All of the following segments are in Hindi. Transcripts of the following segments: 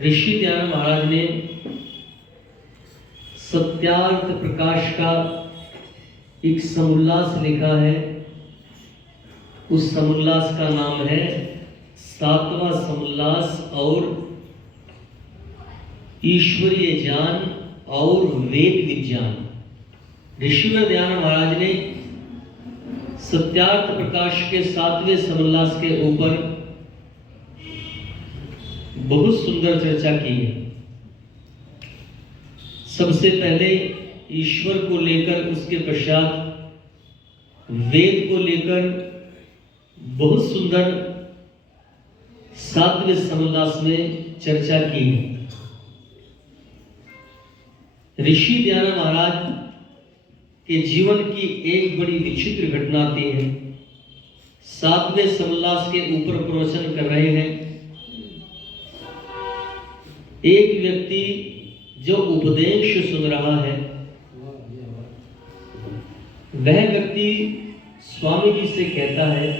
ऋषि दयानंद महाराज ने सत्यार्थ प्रकाश का एक समुल्लास लिखा है। उस समुल्लास का नाम है सातवां समुल्लास और ईश्वरीय ज्ञान और वेद विज्ञान। ऋषि दयानंद महाराज ने सत्यार्थ प्रकाश के सातवें समुल्लास के ऊपर बहुत सुंदर चर्चा की है। सबसे पहले ईश्वर को लेकर, उसके पश्चात वेद को लेकर बहुत सुंदर सातवें समुल्लास में चर्चा की है। ऋषि दयानंद महाराज के जीवन की एक बड़ी विचित्र घटना आती है। सातवें समुल्लास के ऊपर प्रवचन कर रहे हैं। एक व्यक्ति जो उपदेश सुन रहा है, वह व्यक्ति स्वामी जी से कहता है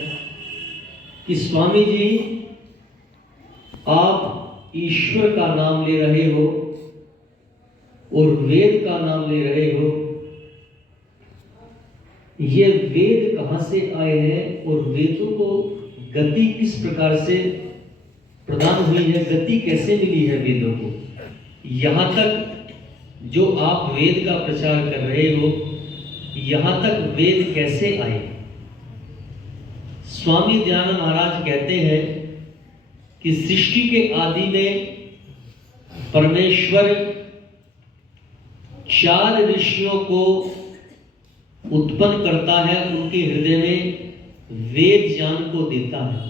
कि स्वामी जी, आप ईश्वर का नाम ले रहे हो और वेद का नाम ले रहे हो, ये वेद कहां से आए हैं और वेदों को गति किस प्रकार से प्रदान हुई है, गति कैसे मिली है वेदों को? यहां तक जो आप वेद का प्रचार कर रहे हो, यहां तक वेद कैसे आए? स्वामी दयानंद महाराज कहते हैं कि सृष्टि के आदि में परमेश्वर 4 ऋषियों को उत्पन्न करता है, उनके हृदय में वेद ज्ञान को देता है।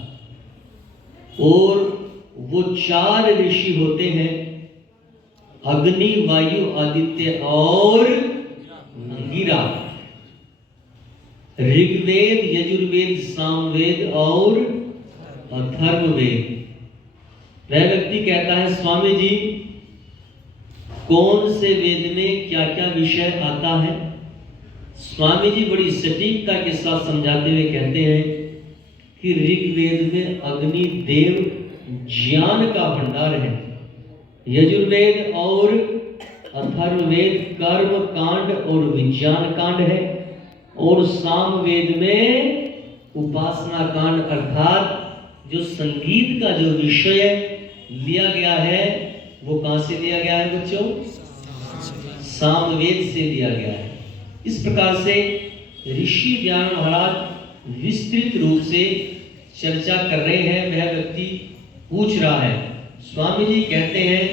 और वो 4 ऋषि होते हैं अग्नि, वायु, आदित्य और अंगिरा। ऋग्वेद, यजुर्वेद, सामवेद और अथर्ववेद। वह व्यक्ति कहता है, स्वामी जी, कौन से वेद में क्या क्या विषय आता है? स्वामी जी बड़ी सटीकता के साथ समझाते हुए कहते हैं कि ऋग्वेद में अग्नि देव ज्ञान का भंडार है, यजुर्वेद और अथर्ववेद कर्म कांड और विज्ञान कांड है, और सामवेद में उपासना कांड अर्थात जो संगीत का जो विषय लिया गया है, वो कहां से लिया गया है बच्चों? सामवेद से लिया गया है। इस प्रकार से ऋषि दयानंद महाराज विस्तृत रूप से चर्चा कर रहे हैं। वह व्यक्ति पूछ रहा है, स्वामी जी कहते हैं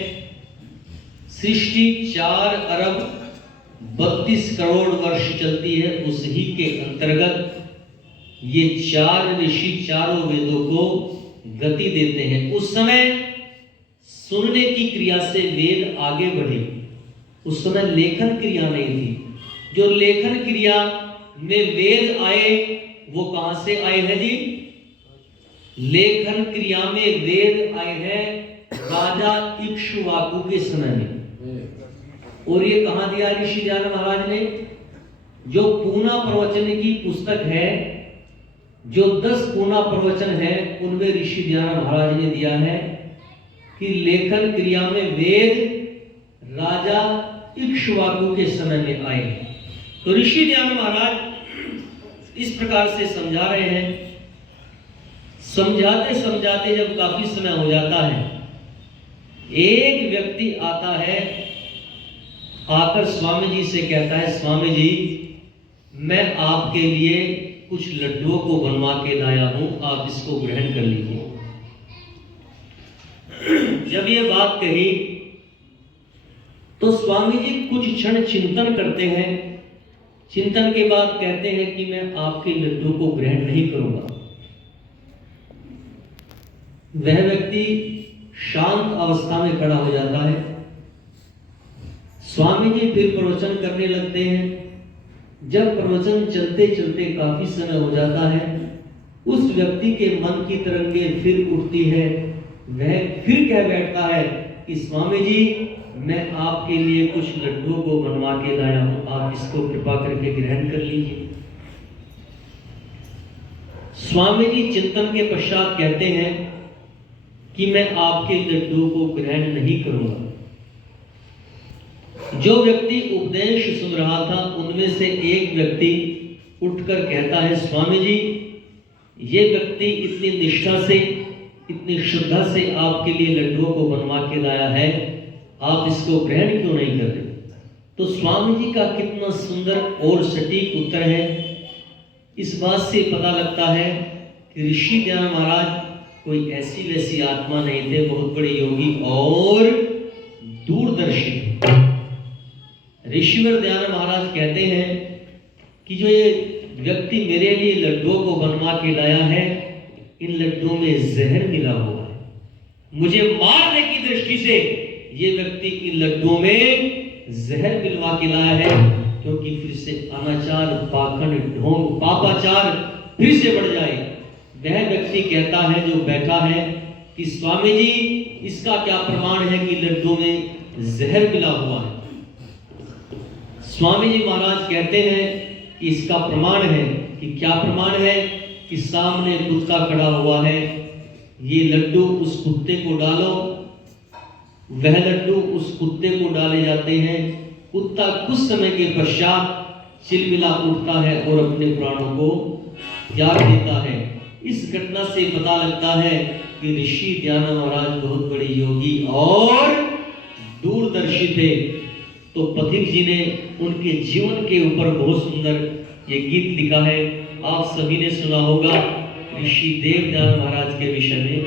सृष्टि 4 अरब 32 करोड़ वर्ष चलती है, उसी के अंतर्गत ये 4 ऋषि चारों वेदों को गति देते हैं। उस समय सुनने की क्रिया से वेद आगे बढ़े। उस समय लेखन क्रिया नहीं थी। जो लेखन क्रिया में वेद आए, वो कहां से आए हैं जी? लेखन क्रिया में वेद आए हैं राजा इक्ष्वाकु के समय में। और ये कहां दिया ऋषि दयानंद महाराज ने? जो पूना प्रवचन की पुस्तक है, जो 10 पूना प्रवचन है, उनमें ऋषि दयानंद महाराज ने दिया है कि लेखन क्रिया में वेद राजा इक्ष्वाकु के समय में आए। तो ऋषि दयानंद महाराज इस प्रकार से समझा रहे हैं। समझाते समझाते जब काफी समय हो जाता है, एक व्यक्ति आता है, आकर स्वामी जी से कहता है, स्वामी जी, मैं आपके लिए कुछ लड्डुओं को बनवा के लाया हूं, आप इसको ग्रहण कर लीजिए। जब ये बात कही तो स्वामी जी कुछ क्षण चिंतन करते हैं। चिंतन के बाद कहते हैं कि मैं आपके लड्डू को ग्रहण नहीं करूंगा। वह व्यक्ति शांत अवस्था में खड़ा हो जाता है। स्वामी जी फिर प्रवचन करने लगते हैं। जब प्रवचन चलते चलते काफी समय हो जाता है, उस व्यक्ति के मन की तरंगें फिर उठती है। वह फिर कह बैठता है कि स्वामी जी, मैं आपके लिए कुछ लड्डुओं को बनवा के लाया हूं, आप इसको कृपा करके ग्रहण कर लीजिए। स्वामी जी चिंतन के पश्चात कहते हैं, कि मैं आपके लड्डू को ग्रहण नहीं करूंगा। जो व्यक्ति उपदेश सुन रहा था उनमें से एक व्यक्ति उठकर कहता है, स्वामी जी, ये व्यक्ति इतनी निष्ठा से, इतनी श्रद्धा से आपके लिए लड्डुओं को बनवा के लाया है, आप इसको ग्रहण क्यों नहीं कर रहे? तो स्वामी जी का कितना सुंदर और सटीक उत्तर है। इस बात से पता लगता है कि ऋषि दयानंद महाराज कोई ऐसी वैसी आत्मा नहीं थे, बहुत बड़े योगी और दूरदर्शी थे। ऋषिवर दयानंद महाराज कहते हैं कि जो ये व्यक्ति मेरे लिए लड्डुओं को बनवा के लाया है, इन लड्डुओं में जहर मिला हुआ है। मुझे मारने की दृष्टि से ये व्यक्ति इन लड्डुओं में जहर मिलवा के लाया है, क्योंकि फिर से अनाचार, पाखंड, ढोंग, पापाचार फिर से बढ़ जाए। वह व्यक्ति कहता है जो बैठा है कि स्वामी जी, इसका क्या प्रमाण है कि लड्डुओं में जहर मिला हुआ है? स्वामी जी महाराज कहते हैं कि इसका प्रमाण है। कि क्या प्रमाण है? कि सामने कुत्ता खड़ा हुआ है, ये लड्डू उस कुत्ते को डालो, वह लड्डू उस कुत्ते को डाले जाते हैं। कुत्ता कुछ समय के पश्चात चिलमिला उठता है और अपने प्राणों को त्याग देता है। इस घटना से पता लगता है कि ऋषि दयानंद महाराज बहुत बड़े योगी और दूरदर्शी थे। तो पथिक जी ने उनके जीवन के ऊपर बहुत सुंदर ये गीत लिखा है, आप सभी ने सुना होगा ऋषि देव दयानंद महाराज के विषय में।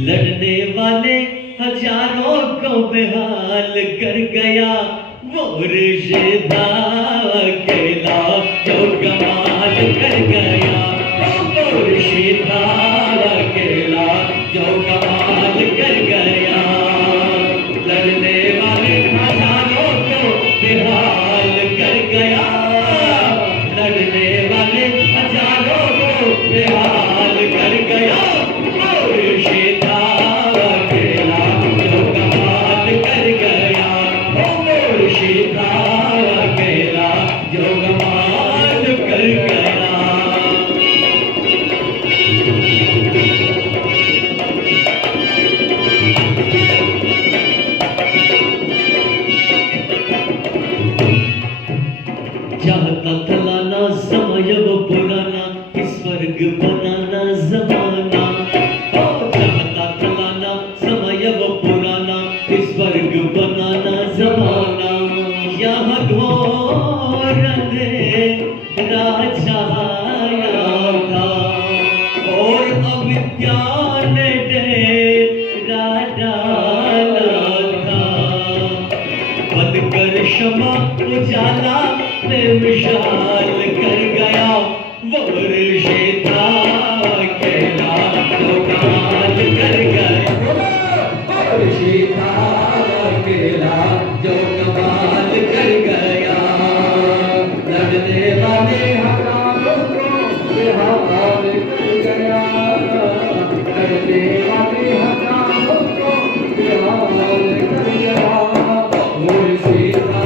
लड़ने वाले हजारों को बेहाल कर गया, वो ऋषिदा अकेला जो कमाल कर गया, वो ऋषिदा अकेला जो कमाल कर गया। लड़ने वाले हजारों को बेहाल कर गया, लड़ने वाले हजारों को बेहाल कर गया, वो ऋषिदा अकेला जो कमाल कर गया, वो ऋषिदा अकेला जो कमाल कर गया। चाहता था लाना समय वो पुराना, स्वर्ग बनाना जमाना। ओ चाहता था लाना समय वो पुराना, स्वर्ग बनाना जमाना। यहाँ घोर राजा आया था और अविद्या ने डेरा डाला था। बनकर क्षमा उजाला में विशाल कर गया, वो ऋषिदा अकेला जो कमाल कर गया, वो ऋषिदा अकेला जो कमाल कर गया। लड़ने वाले हजारों को बेहाल कर गया, लड़ने वाले हजारों को बेहाल कर गया, वो ऋषिदा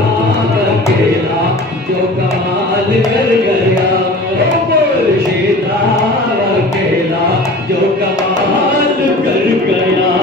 अकेला जो कमाल कर गया, वो ऋषिदा अकेला जो कमाल कर गया।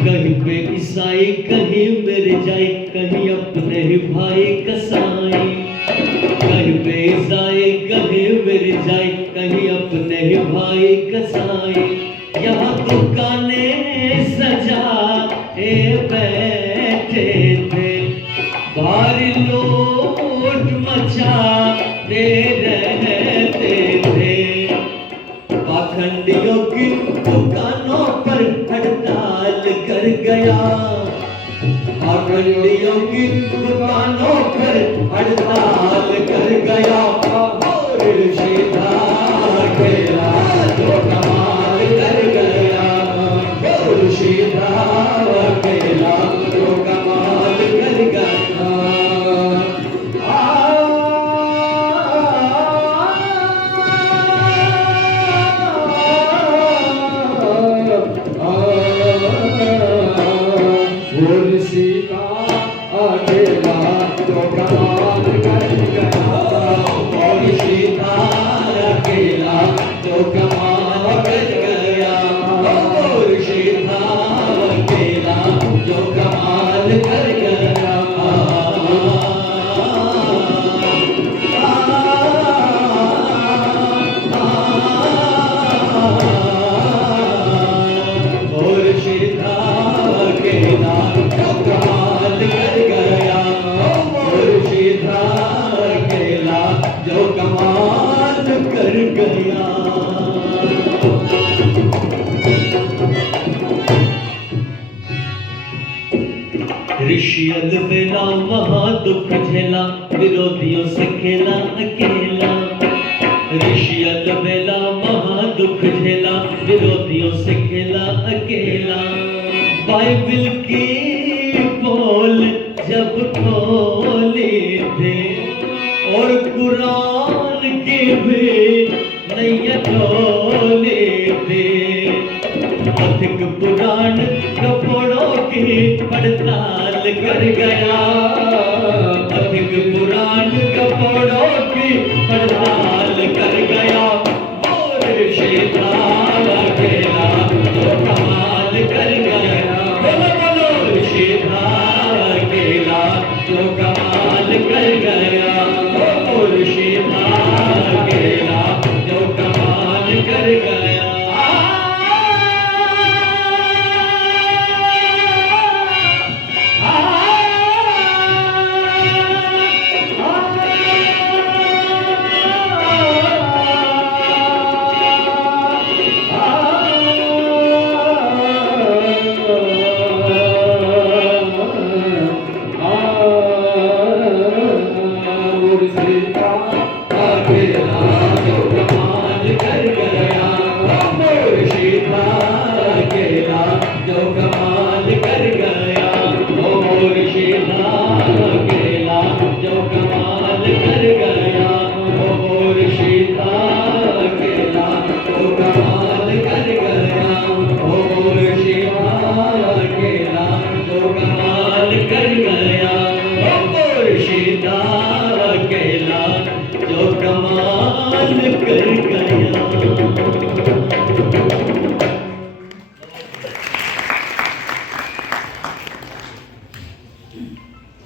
कहीं पे ईसाई, कहीं मेरे जाए, कहीं अपने ही भाई कसाई। कहीं पे ईसाई, कहीं मेरे जाए, कहीं अपने ही भाई कसाई। यहाँ दुकानें सजाए बैठे थे, भारी लूट मचाते रहते थे। पाखंडियों की दुकानों पर हड़ताल कर गया, पाखंडियों की दुकानों पर हड़ताल कर गया, और ऋषिदा अकेला जो कमाल कर गया, और ऋषिदा अकेला जो कमाल ऋषि अलबेला महा दुख झेला, विरोधियों से खेला अकेला। ऋषि अलबेला महा दुख झेला, विरोधियों से खेला अकेला। बाइबल की पोल जब खोले थे और कुरान के भी नैया खोले थे, अधिक पुराण कपड़ों की पड़ताल कर गया, अधिक पुराण कपड़ों की पड़ताल कर गया। और शेतान अकेला तो कमाल कर गया, बोलो बोलो शेतान अकेला तो कमाल कर गया, और शेतान अकेला तो कमाल कर गया।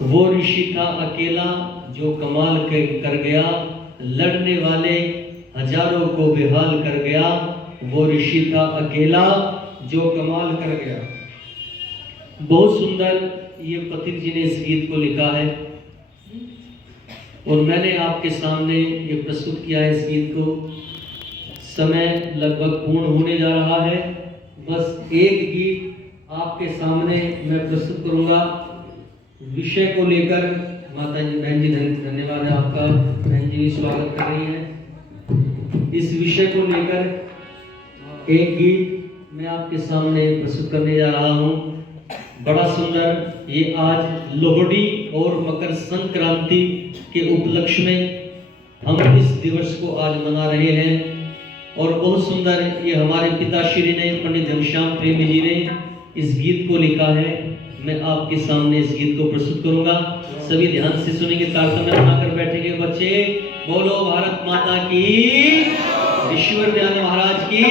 वो ऋषि था अकेला जो कमाल कर गया, लड़ने वाले हजारों को बेहाल कर गया। वो ऋषि था अकेला जो कमाल कर गया। बहुत सुंदर ये पथिक जी ने इस गीत को लिखा है और मैंने आपके सामने ये प्रस्तुत किया है इस गीत को। समय लगभग पूर्ण होने जा रहा है, बस एक गीत आपके सामने मैं प्रस्तुत करूंगा। विषय को लेकर माता जी, बहन जी धन्यवाद है आपका, बहन जी स्वागत कर रही है। इस विषय को लेकर एक गीत मैं आपके सामने प्रस्तुत करने जा रहा हूँ। बड़ा सुंदर, ये आज लोहड़ी और मकर संक्रांति के उपलक्ष्य में हम इस दिवस को आज मना रहे हैं और बहुत सुंदर ये हमारे पिताश्री ने, पंडित घनश्याम प्रेमी जी ने इस गीत को लिखा है। मैं आपके सामने इस गीत को प्रस्तुत करूंगा, सभी ध्यान से सुनेंगे, तारतम्य बनाकर बैठेंगे बच्चे। बोलो भारत माता की, ईश्वर दयाल महाराज की।